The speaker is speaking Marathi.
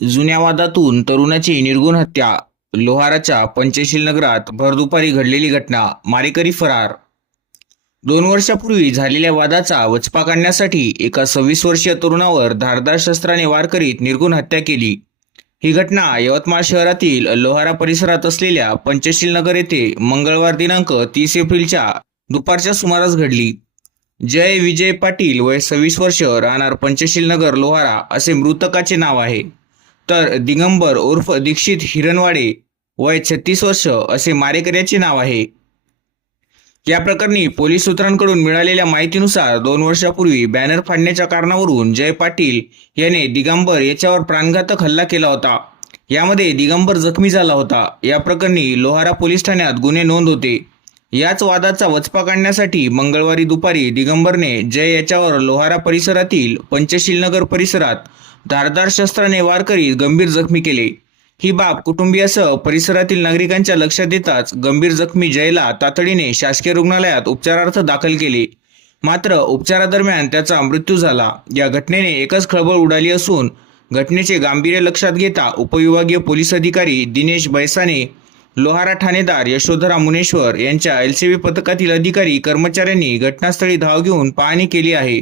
जुन्या वादातून तरुणाची निर्गुण हत्या लोहाराच्या पंचशील नगरात भरदुपारी घडलेली घटना मारेकरी फरार. दोन वर्षापूर्वी झालेल्या वादाचा वचपा काढण्यासाठी एका सव्वीस वर्षीय तरुणावर धारदार शस्त्राने वार करीत निर्गुण हत्या केली. ही घटना यवतमाळ शहरातील लोहारा परिसरात असलेल्या पंचशील नगर येथे मंगळवार दिनांक तीस एप्रिलच्या दुपारच्या सुमारास घडली. जय विजय पाटील वय सव्वीस वर्ष राहणार पंचशील नगर लोहारा असे मृतकाचे नाव आहे. तर दिगंबर उर्फ दीक्षित हिरणवाडे वय छत्तीस वर्ष असे मारेकऱ्याचे नाव आहे. या प्रकरणी पोलीस सूत्रांकडून मिळालेल्या माहितीनुसार दोन वर्षापूर्वी बॅनर फाडण्याच्या कारणावरून जय पाटील याने दिगंबर याच्यावर प्राणघातक हल्ला केला होता. यामध्ये दिगंबर जखमी झाला होता. या प्रकरणी लोहारा पोलीस ठाण्यात गुन्हे नोंद होते. याच वादाचा वचपा काढण्यासाठी मंगळवारी दुपारी दिगंबरने जय याच्यावर लोहारा परिसरातील पंचशीलनगर परिसरात धारदार शस्त्राने वार करीत गंभीर जखमी केले. ही बाब कुटुंबियासह परिसरातील नागरिकांच्या लक्षात येताच गंभीर जखमी जयला तातडीने शासकीय रुग्णालयात उपचारार्थ दाखल केले. मात्र उपचारादरम्यान त्याचा मृत्यू झाला. या घटनेने एकच खळबळ उडाली असून घटनेचे गांभीर्य लक्षात घेता उपविभागीय पोलीस अधिकारी दिनेश बैसाने लोहारा ठाणेदार यशोधरा मुनेश्वर यांच्या एलसीबी पथकातील अधिकारी कर्मचाऱ्यांनी घटनास्थळी धाव घेऊन पाहणी केली आहे.